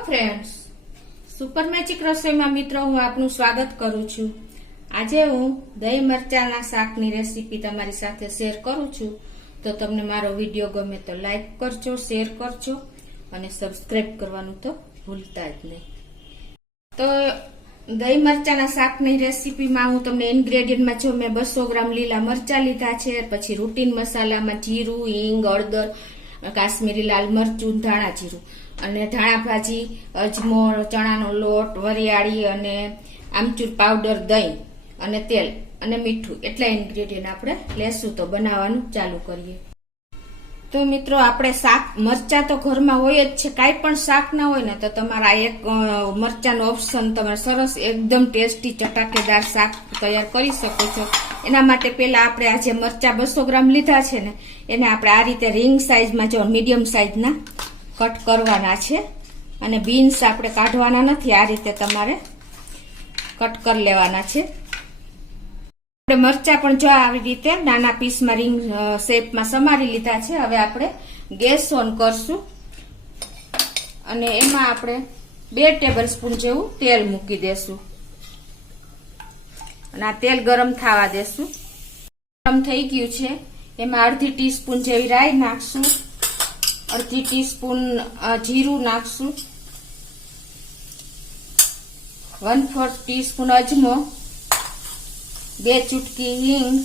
Hello friends, super magic રસોઈમાં મિત્રો હું આપનું સ્વાગત કરું છું। આજે હું દહીં મરચાના શાકની રેસીપી તમારી સાથે શેર કરું છું। તો તમને મારો વિડીયો ગમે તો લાઈક કરજો, શેર કરજો અને સબસ્ક્રાઇબ કરવાનું તો ભૂલતા જ નહીં। તો દહીં મરચાના શાકની રેસીપીમાં હું તમને ઇન્ગ્રેડિયન્ટમાં જો મેં 200 ગ્રામ લીલા મરચા લીધા છે, પછી રૂટીન મસાલામાં જીરું, હિંગ, હળદર, કાશ્મીરી લાલ મરચું, ધાણા જીરું અને ધાણા ભાજી, અજમો, ચણાનો લોટ, વરિયાળી અને આમચૂર પાવડર, દહીં અને તેલ અને મીઠું એટલા ઇન્ગ્રેડિયન્ટ આપણે લેશું। તો બનાવવાનું ચાલુ કરીએ। તો મિત્રો આપણે શાક મરચા તો ઘરમાં હોય જ છે, કાંઈ પણ શાક ના હોય ને તો તમારા એક મરચાનો ઓપ્શન તમે સરસ એકદમ ટેસ્ટી ચટાકેદાર શાક તૈયાર કરી શકો છો। એના માટે પહેલા આપણે આ જે મરચા 200 ગ્રામ લીધા છે ને એને આપણે આ રીતે રિંગ સાઈઝમાં જો મીડિયમ સાઈઝના કટ કરવાના છે અને બીન્સ આપણે કાઢવાના નથી, આ રીતે તમારે કટ કરી લેવાના છે। આપણે મરચા પણ જો આવી રીતે નાના પીસમાં રિંગ શેપમાં સમારી લીધા છે। હવે આપણે ગેસ ઓન કરશું અને એમાં આપણે 2 ટેબલ સ્પૂન જેવું તેલ મૂકી દેશું અને આ તેલ ગરમ થવા દેશું। ગરમ થઈ ગયું છે, એમાં અડધી ટીસ્પૂન જેવી રાઈ નાખશું, અડધી ટીસ્પૂન જીરું નાખશું, 1/4 ટીસ્પૂન અજમો, 2 ચૂટકી હિંગ,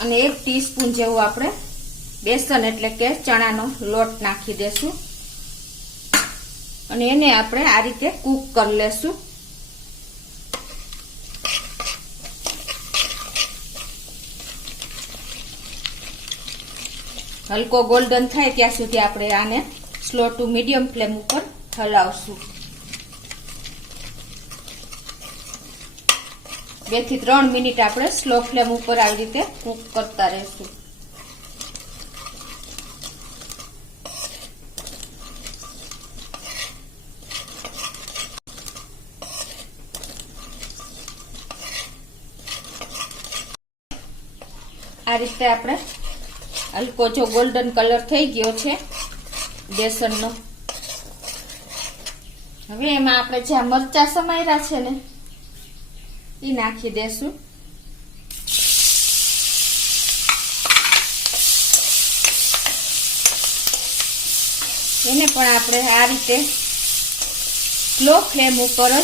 અને 1 ટીસ્પૂન જેવું આપણે બેસન એટલે કે ચણાનો લોટ નાખી દેશું અને એને આપણે આ રીતે કૂક કરી લેશું। હલકો ગોલ્ડન થાય ત્યાં સુધી આપણે આને સ્લો ટુ મીડિયમ ફ્લેમ ઉપર હલાવશું। 2 થી 3 મિનિટ આપણે સ્લો ફ્લેમ ઉપર આવી રીતે કૂક કરતા રહેશું। આ રીતે આપણે હલકો જો ગોલ્ડન કલર થઈ ગયો છે બેસનનો। હવે એમાં આપણે જે મરચા સમાર્યા છે ને એ નાખી દેશું। એને પણ આપણે આ રીતે સ્લો ફ્લેમ ઉપર જ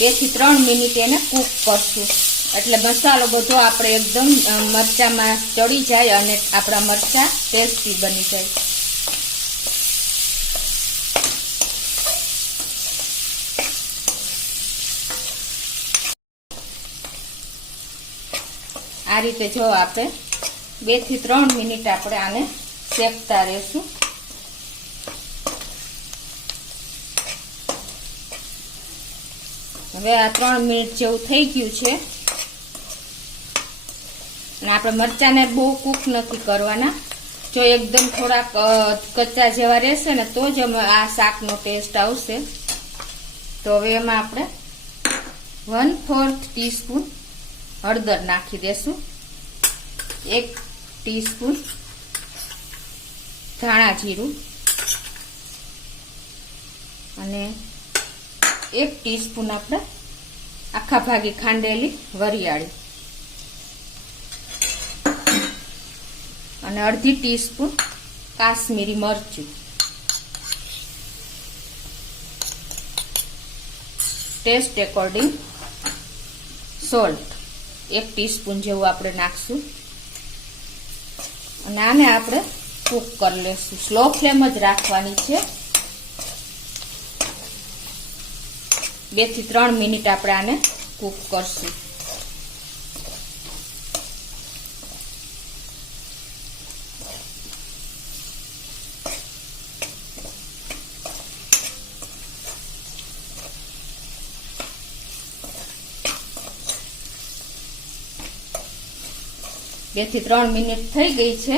2 થી 3 મિનિટ એને કૂક કરશું, એટલે મસાલો બધો આપણે એકદમ મરચામાં ચડી જાય અને આપણા મરચા ટેસ્ટી બની જાય। આ રીતે જો આપણે 2 થી 3 મિનિટ આપણે આને શેકતા રહેશું। હવે આ 3 મિનિટ જેવું થઈ ગયું છે અને આપણે મરચાને બહુ કૂક નથી કરવાના, જો એકદમ થોડાક કચ્ચા જેવા રહેશે ને તો જ આ શાકનો ટેસ્ટ આવશે। તો હવે એમાં આપણે 1/4 ટીસ્પૂન હળદર નાખી દેશું, 1 ટીસ્પૂન ધાણા જીરું અને 1 ટીસ્પૂન આપણે આખા ભાગે ખાંડેલી વરિયાળી અને અડધી ટીસ્પૂન કાશ્મીરી મરચું, ટેસ્ટ એકોર્ડિંગ સોલ્ટ 1 ટીસ્પૂન જેવું આપણે નાખશું અને આને આપણે કૂક કરી લેશું। સ્લો ફ્લેમ જ રાખવાની છે। 2 થી 3 મિનિટ આપણે આને કૂક કરશું। બે થી 3 મિનિટ થઈ ગઈ છે।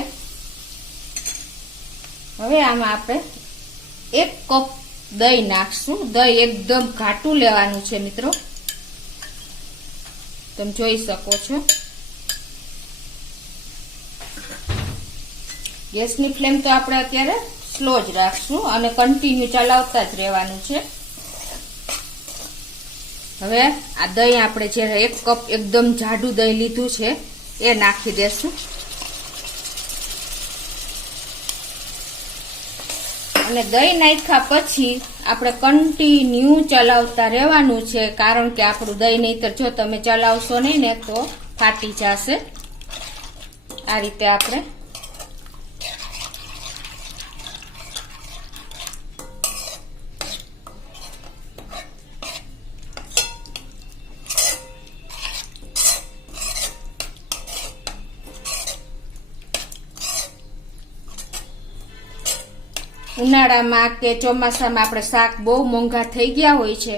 હવે આમાં આપણે 1 કપ દહીં નાખશું। દહીં એકદમ ઘાટું લેવાનું છે મિત્રો, તમે જોઈ શકો છો। ગેસની ફ્લેમ તો આપણે અત્યારે સ્લો જ રાખશું અને કન્ટિન્યુ ચલાવતા જ રહેવાનું છે. હવે આ દહીં આપણે જે 1 કપ એકદમ જાડું દહીં લીધું છે એ નાખી દેશું અને દહીં નાખ્યા પછી આપણે કન્ટિન્યુ ચલાવતા રહેવાનું છે, કારણ કે આપણું દહીં નહીતર જો તમે ચલાવશો નહીં ને તો ફાટી જશે. આ રીતે આપણે ઉનાળામાં કે ચોમાસામાં આપણે શાક બહુ મોંઘા થઈ ગયા હોય છે,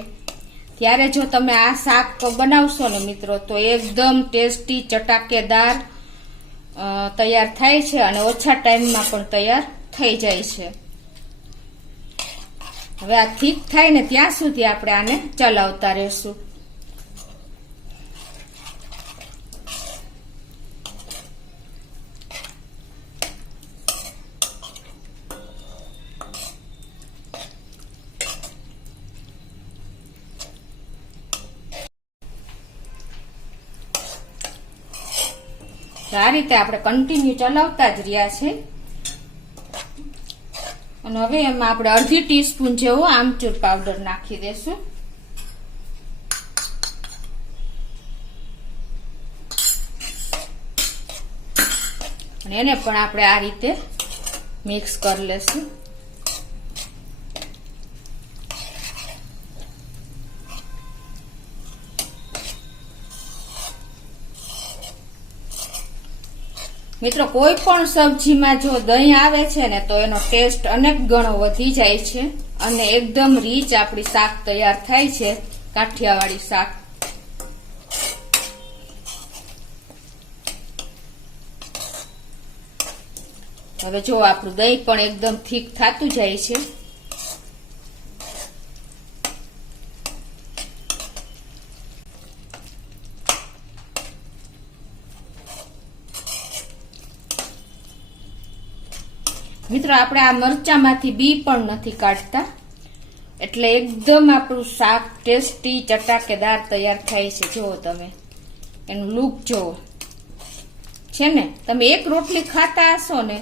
ત્યારે જો તમે આ શાક બનાવશો ને મિત્રો તો એકદમ ટેસ્ટી ચટાકેદાર તૈયાર થાય છે અને ઓછા ટાઈમમાં પણ તૈયાર થઈ જાય છે. હવે આ ઠીક થાય ને ત્યાં સુધી આપણે આને ચલાવતા રહેશું. આ રીતે આપણે કન્ટિન્યુ ચલાવતા જ રહ્યા છે અને હવે એમાં આપણે અડધી ટીસ્પૂન જેવો આમચૂર પાવડર નાખી દેશું અને એને પણ આપણે આ રીતે મિક્સ કરી લેશું. મિત્રો કોઈ પણ સબ્જીમાં જો દહીં આવે છે ને તો એનો ટેસ્ટ અનેક ગણો વધી જાય છે અને એકદમ રીચ આપણી શાક તૈયાર થાય છે, કાઠિયાવાડી શાક. હવે જો આપણું દહીં પણ એકદમ થીક થતું જાય છે. મિત્રો આપણે આ મરચામાંથી બી પણ નથી કાઢતા, એટલે એકદમ આપણું શાક ટેસ્ટી ચટાકેદાર તૈયાર થાય છે. જુઓ તમે એનું લુક જુઓ છે ને, તમે 1 રોટલી ખાતા હશો ને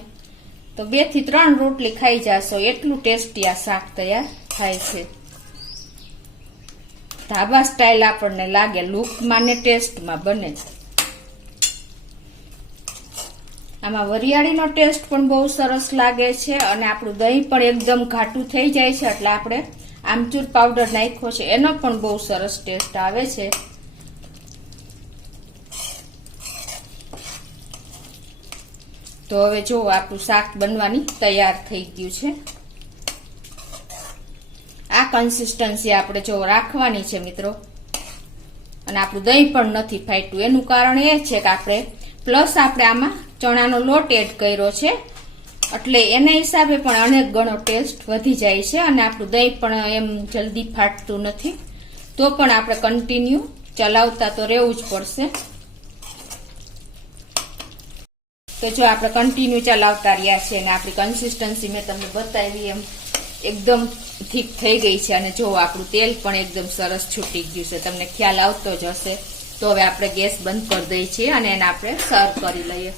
તો 2 થી 3 રોટલી ખાઈ જશો, એટલું ટેસ્ટી આ શાક તૈયાર થાય છે. ધાબા સ્ટાઇલ આપણને લાગે, લુકમાં ને ટેસ્ટમાં બને. આમાં વરિયાળીનો ટેસ્ટ પણ બહુ સરસ લાગે છે અને આપણું દહીં પણ એકદમ ઘાટું થઈ જાય છે, એટલે આપણે આમચૂર પાવડર નાખ્યો છે એનો પણ બહુ સરસ ટેસ્ટ આવે છે. તો હવે જો આપણું શાક બનવાની તૈયાર થઈ ગયું છે. આ કન્સિસ્ટન્સી આપણે જો રાખવાની છે મિત્રો. અને આપણું દહીં પણ નથી ફાટ્યું, એનું કારણ એ છે કે આપણે પ્લસ આપણે આમાં ચણાનો લોટ એડ કર્યો છે, એટલે એના હિસાબે પણ અનેક ગણો ટેસ્ટ વધી જાય છે અને આપણું દહીં પણ એમ જલ્દી ફાટતું નથી. તો પણ આપણે કન્ટિન્યુ ચલાવતા તો રહેવું જ પડશે. તો જો આપણે કન્ટિન્યુ ચલાવતા રહ્યા છે અને આપણી કન્સિસ્ટન્સી મેં તમને બતાવી એમ એકદમ ઠીક થઈ ગઈ છે અને જો આપણું તેલ પણ એકદમ સરસ છૂટી ગયું છે, તમને ખ્યાલ આવતો જ હશે. તો હવે આપણે ગેસ બંધ કરી દઈએ છીએ અને એને આપણે સર્વ કરી લઈએ.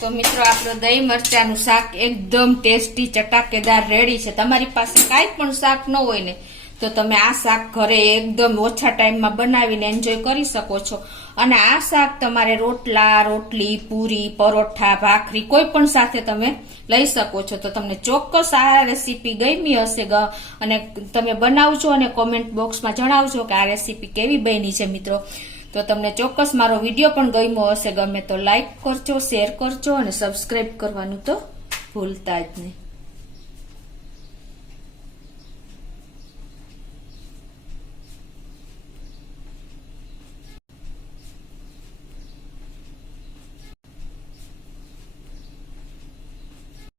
તો મિત્રો આપણું દહીં મરચાનું શાક એકદમ ટેસ્ટી ચટાકેદાર રેડી છે. તમારી પાસે કાંઈ પણ શાક ન હોય ને તો તમે આ શાક ઘરે એકદમ ઓછા ટાઈમમાં બનાવીને એન્જોય કરી શકો છો. અને આ શાક તમારે રોટલા, રોટલી, પૂરી, પરોઠા, ભાખરી કોઈ પણ સાથે તમે લઈ શકો છો. તો તમને ચોક્કસ આ રેસીપી ગમી હશે અને તમે બનાવજો અને કોમેન્ટ બોક્સમાં જણાવજો કે આ રેસીપી કેવી બની છે મિત્રો. તો તમને ચોક્કસ મારો વિડીયો પણ ગમ્યો હશે. ગમે તો લાઈક કરજો, શેર કરજો અને સબસ્ક્રાઇબ કરવાનું તો ભૂલતા જ નહીં.